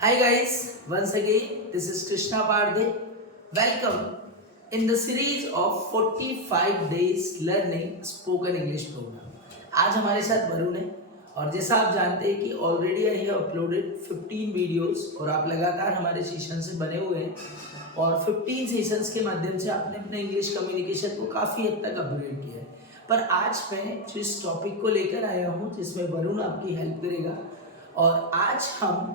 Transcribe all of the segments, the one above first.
Hi guys, once again this is Krishna Bardhe. Welcome in the series of 45 days learning spoken English program. आज हमारे साथ वरुण है और जैसा आप जानते हैं कि already I have uploaded 15 videos और आप लगातार हमारे सेशन से बने हुए हैं और 15 सेशंस के माध्यम से आपने अपने इंग्लिश कम्युनिकेशन को काफ़ी हद तक अपग्रेड किया है। पर आज मैं जिस टॉपिक को लेकर आया हूँ जिसमें वरुण आपकी हेल्प करेगा और आज हम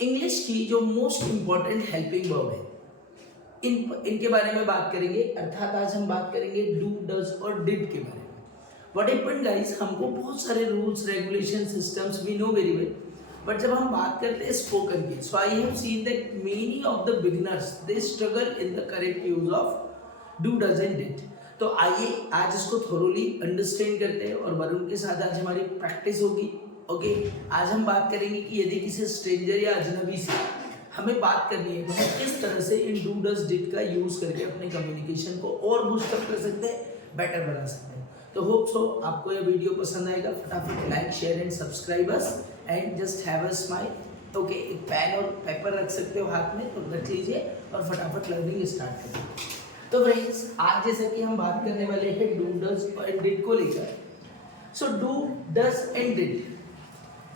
इंग्लिश की जो मोस्ट इंपॉर्टेंट हेल्पिंग वर्ब है इनके बारे में बात करेंगे। अर्थात आज हम बात करेंगे डू, डज और डिड के बारे में। व्हाट हैपेंड गाइस, हमको बहुत सारे rules regulation systems we know very well, but जब हम बात करते हैं स्पोकन की, so I have seen that many of the beginners they struggle in the correct use of do, does and did. तो आइए आज इसको थोरोली अंडरस्टैंड करते हैं और वरुण के साथ आज हमारी प्रैक्टिस होगी। ओके, आज हम बात करेंगे कि यदि किसी स्ट्रेंजर या अजनबी से हमें बात करनी है तो हम किस तरह से इन डू डज डिड का यूज करके अपने कम्युनिकेशन को और बूस्ट अप कर सकते हैं, बेटर बना सकते हैं। तो होप सो आपको यह वीडियो पसंद आएगा। फटाफट like share and subscribe us and just have a smile. Okay, एक पेन और पेपर रख सकते हो हाथ में तो रख लीजिए और फटाफट लर्निंग स्टार्ट करिए। तो फ्रेंड्स, आज जैसे कि हम बात करने वाले हैं डू डज एंड डिड को लेकर। So do, does and did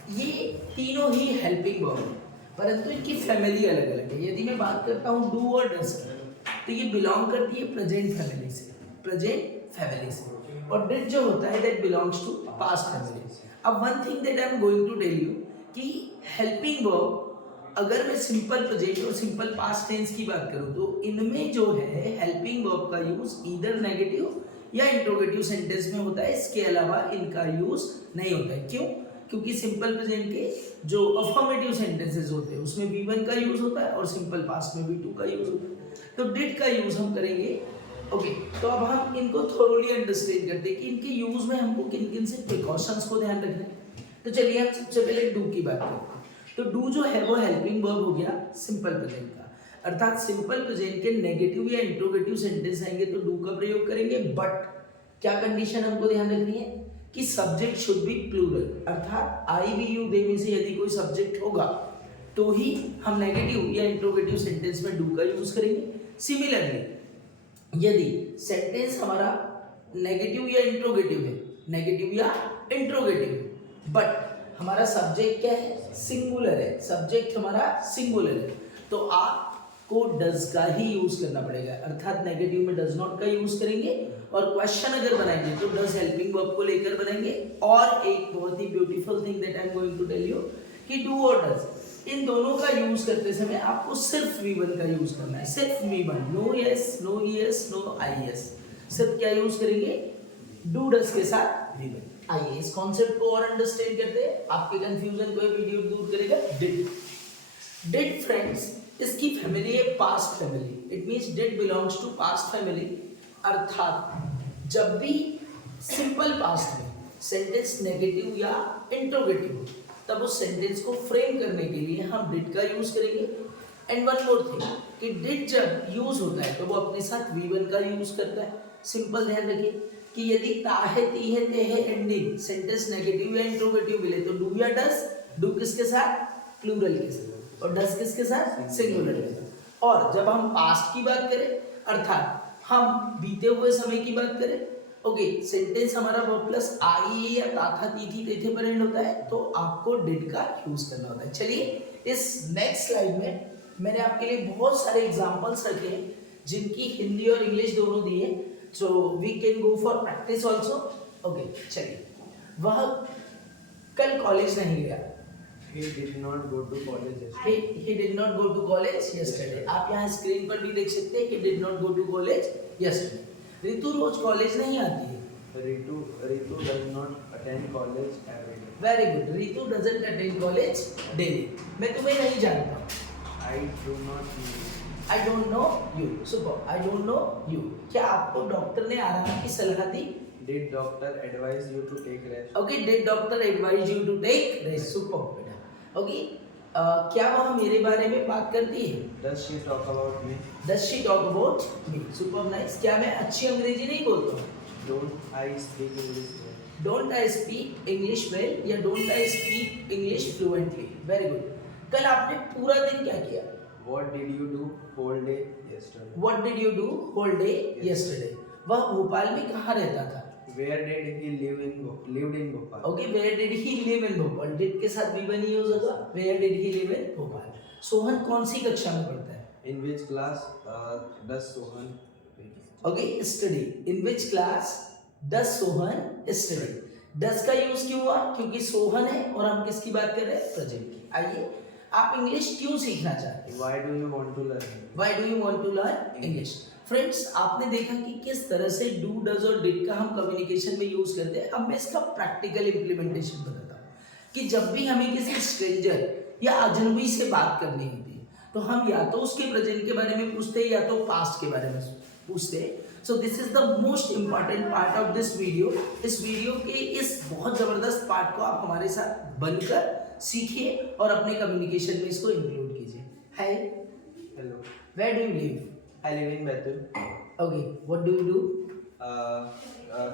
ये तीनों ही हेल्पिंग वर्ब है, परंतु इनकी फैमिली अलग अलग है। यदि मैं बात करता हूँ डू और डज तो ये बिलोंग करती है प्रेजेंट फैमिली से, और डिड जो होता है that belongs to past family. अब one thing that I am going to tell you कि हेल्पिंग वर्ब अगर मैं सिंपल प्रेजेंट और सिंपल पास्ट टेंस की बात करूँ तो इनमें जो है हेल्पिंग वर्ब का यूज ईदर नेगेटिव या इंट्रोगेटिव सेंटेंस में होता है, इसके अलावा इनका यूज नहीं होता है। क्यों? क्योंकि सिंपल प्रेजेंट के जो अफर्मेटिव सेंटेंसेस होते हैं उसमें बी वन का यूज होता है और सिंपल पास्ट में बी टू का यूज होता है। तो डिड का यूज हम करेंगे। ओके, तो अब हम इनको थोरोली अंडरस्टैंड करते हैं कि इनके यूज में हमको किन किन से प्रिकॉशंस को ध्यान रखना है। तो चलिए हम सबसे पहले डू की बात करते हैं। तो डू जो है वो हेल्पिंग वर्ब हो गया सिंपल प्रेजेंट का, अर्थात सिंपल प्रेजेंट के नेगेटिव या इंट्रोगेटिव सेंटेंस आएंगे तो डू का प्रयोग करेंगे। बट क्या कंडीशन हमको ध्यान रखनी है कि सब्जेक्ट शुड बी प्लूरल, अर्थात आई वी यू दे में से यदि कोई सब्जेक्ट होगा तो ही हम नेगेटिव या इंट्रोगेटिव सेंटेंस में डू का यूज करेंगे। सिमिलरली यदि सेंटेंस हमारा नेगेटिव या इंट्रोगेटिव है, बट हमारा सब्जेक्ट क्या है, सिंगुलर है, सब्जेक्ट हमारा सिंगुलर है, तो आपको डज का ही यूज करना पड़ेगा, अर्थात नेगेटिव में डज नॉट का यूज करेंगे और क्वेश्चन अगर बनाएंगे तो डज हेल्पिंग वर्ब को लेकर बनाएंगे। और एक बहुत ही beautiful thing that I am going to tell you कि डू और डज इन दोनों का यूज करते समय आपको सिर्फ V1 का यूज करना है, सिर्फ V1, no yes, no yes, no I yes, सिर्फ क्या यूज करेंगे, डू डज के साथ V1। आइए इस कॉन्सेप्ट को और अंडरस्टैंड करते हैं, आपके कंफ्यूजन को वीडियो दूर करेगा। डिड फ्रेंड्स, इसकी फैमिली है past family, it means did belongs to past family, अर्थात जब भी सिंपल पास्ट में सेंटेंस नेगेटिव या इंट्रोगेटिव हो तब उस सेंटेंस को फ्रेम करने के लिए हम डिड का यूज करेंगे। एंड वन मोर थिंग कि डिड जब यूज होता है तो वो अपने साथ V1 का यूज करता है। सिंपल ध्यान रखिए कि यदि ता है, ती है, ते है एंडिंग सेंटेंस नेगेटिव या इंट्रोगेटिव मिले तो डू या डज, डू किसके साथ, प्लूरल के साथ, और डज किसके साथ, सिंगुलर के साथ। और जब हम पास्ट की बात करें अर्थात हम बीते हुए समय की बात करें, ओके, सेंटेंस हमारा वर्ब प्लस आई या ता था, ती थी, ते थे पर एंड होता है तो आपको डिड का यूज करना होता है। चलिए इस नेक्स्ट स्लाइड में मैंने आपके लिए बहुत सारे एग्जांपल्स रखे हैं जिनकी हिंदी और इंग्लिश दोनों दी है, so we can go for practice also. Okay, चलिए, वह कल कॉलेज नहीं गया, He did not go to college yesterday. he did not go to college yesterday। आप यहाँ स्क्रीन पर भी देख सकते हैं कि did not go to college yesterday। Ritu रोज कॉलेज नहीं आती है। Ritu does not attend college every day. Very good, Ritu doesn't attend college daily। मैं तुम्हें नहीं जानता हूँ, I do not know. I don't know you। Super, I don't know you। क्या आपको डॉक्टर ने आराम की सलाह दी? Did doctor advise you to take rest? Okay, did doctor advise you to take rest? Super बेटा। ओके, क्या वह मेरे बारे में बात करती है? Does she talk about me? Does she talk about me? Super nice. क्या मैं अच्छी अंग्रेजी नहीं बोलता हूँ? Don't I speak English well? Don't I speak English well या don't I speak English fluently? Very good। कल आपने पूरा दिन क्या किया? What did you do whole day yesterday? What did you do whole day yesterday? वह भोपाल में कहाँ रहता था? Where did he lived in Bhopal? Okay, where did he live in Bhopal? Did के साथ V1 यूज होगा. Where did he live in Bhopal? Sohan कौन सी कक्षा में पढ़ता है? In which class does Sohan? Okay, study. In which class does Sohan study? Does का use क्यों हुआ? क्योंकि सोहन है और हम किसकी बात कर रहे हैं? प्रेजेंट की. आइए, आप इंग्लिश क्यों सीखना चाहते हैं? Why do you want to learn? Why do you want to learn English? Friends, आपने देखा कि किस तरह से डू, डज और डिड का हम कम्युनिकेशन में यूज करते हैं. अब मैं इसका प्रैक्टिकल इम्प्लीमेंटेशन बताता हूँ कि जब भी हमें किसी स्ट्रेंजर या अजनबी से बात करनी होती है तो हम या तो उसके प्रेजेंट के बारे में पूछते हैं या तो पास्ट के बारे में पूछते हैं. So this is the most important part of this video. इस वीडियो के इस बहुत जबरदस्त पार्ट को आप हमारे साथ बनकर सीखिए और अपने कम्युनिकेशन में इसको इंक्लूड कीजिए. Hi, Hello. Where do you live? I live in Betul. Okay, what do you do?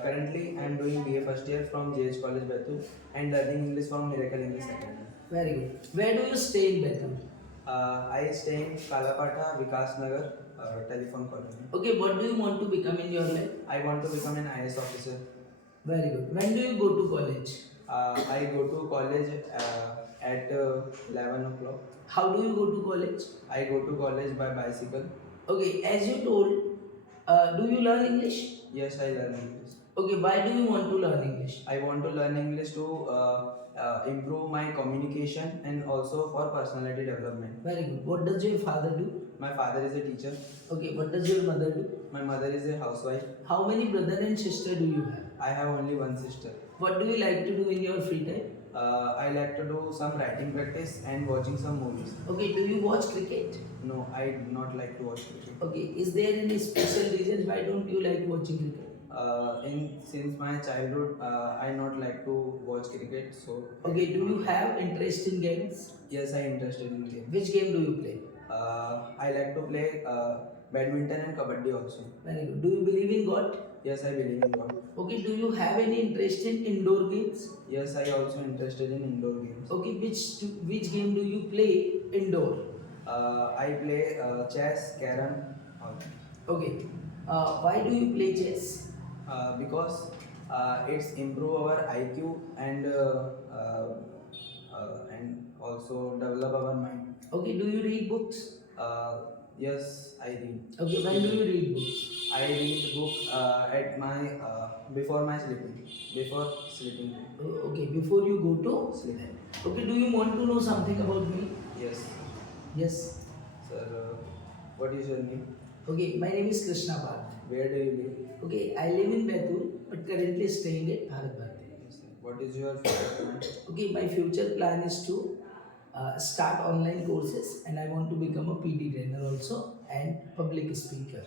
Currently, I am doing BA first year from JH College Betul and learning English from Miracle English Academy. Very good. Where do you stay in Bethel? I stay in Kalapata, Vikas Nagar, telephone colony. Okay, what do you want to become in your life? I want to become an IS officer. Very good. When do you go to college? I go to college at 11 o'clock. How do you go to college? I go to college by bicycle. Okay, as you told, do you learn English? Yes, I learn English. Okay, why do you want to learn English? I want to learn English to improve my communication and also for personality development. Very good. What does your father do? My father is a teacher. Okay, what does your mother do? My mother is a housewife. How many brother and sister do you have? I have only one sister. What do you like to do in your free time? I like to do some writing practice and watching some movies. Okay, do you watch cricket? No, I do not like to watch cricket. Okay, is there any special reason why don't you like watching cricket? Since my childhood, I not like to watch cricket. So Okay, do you have interest in games? yes, I interested in game. Which game do you play? I like to play badminton and kabaddi also. Very good. Do you believe in God? Yes, I believe in God. Okay, do you have any interest in indoor games? Yes, I also interested in indoor games. Okay, which game do you play indoor? I play chess, carom, all. Okay, why do you play chess? Because it's improve our IQ and also develop our mind. Okay, do you read books? Yes, I read. Okay, when do you read books? I read book at my before my sleeping. Before sleeping. Okay, before you go to Sleep. Okay, do you want to know something about me? Yes, Yes. sir. What is your name? Okay, my name is Krishna Bhatt. Where do you live? Okay, I live in Betul, but currently staying at Bharat Bharati. Yes, sir. What is your future plan? Okay, my future plan is to start online courses and I want to become a PT trainer also and public speaker.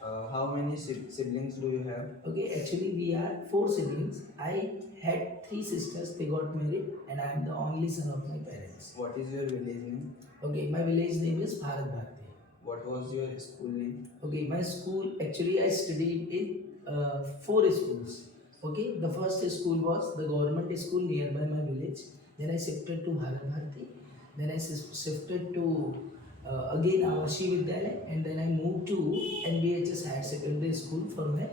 How many siblings do you have? Okay, actually we are 4 siblings. I had 3 sisters, they got married and I am the only son of my parents. What is your village name? Okay, my village name is Bharat Bharati. What was your school name? Okay, my school, actually I studied in 4 schools. Okay, the first school was the government school nearby my village. Then I shifted to Bharat Bharati. Then I shifted to again Avashi Vidyalaya, and then I moved to NBHS Higher Secondary School for my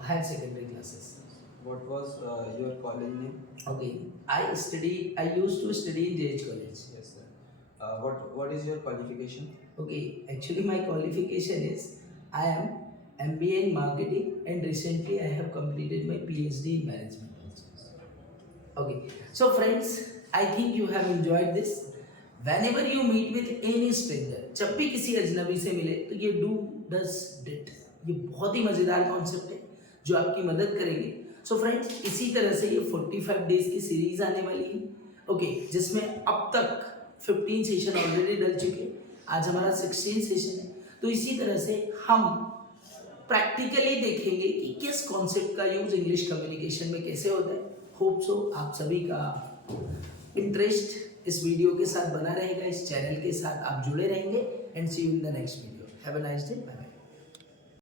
higher secondary classes. What was your college name? Okay, I used to study in JH College. Yes, sir. What is your qualification? Okay, actually my qualification is I am MBA in marketing and recently I have completed my PhD in management also. Okay, so friends, I think you have enjoyed this. Whenever you meet with any stranger, जब भी किसी अजनबी से मिले तो ये do, does, did, ये बहुत ही मज़ेदार कॉन्सेप्ट है जो आपकी मदद करेंगे. सो फ्रेंड्स, इसी तरह से ये 45 डेज की सीरीज आने वाली है. ओके, जिसमें अब तक 15 सेशन ऑलरेडी डल चुके हैं. आज हमारा 16 सेशन है. तो इसी तरह से हम प्रैक्टिकली देखेंगे कि किस कॉन्सेप्ट का यूज इंग्लिश कम्युनिकेशन में कैसे होता है. होप सो आप सभी का इंटरेस्ट इस वीडियो के साथ बना रहेगा, इस चैनल के साथ आप जुड़े रहेंगे. And see you in the next video. Have a nice day. Bye.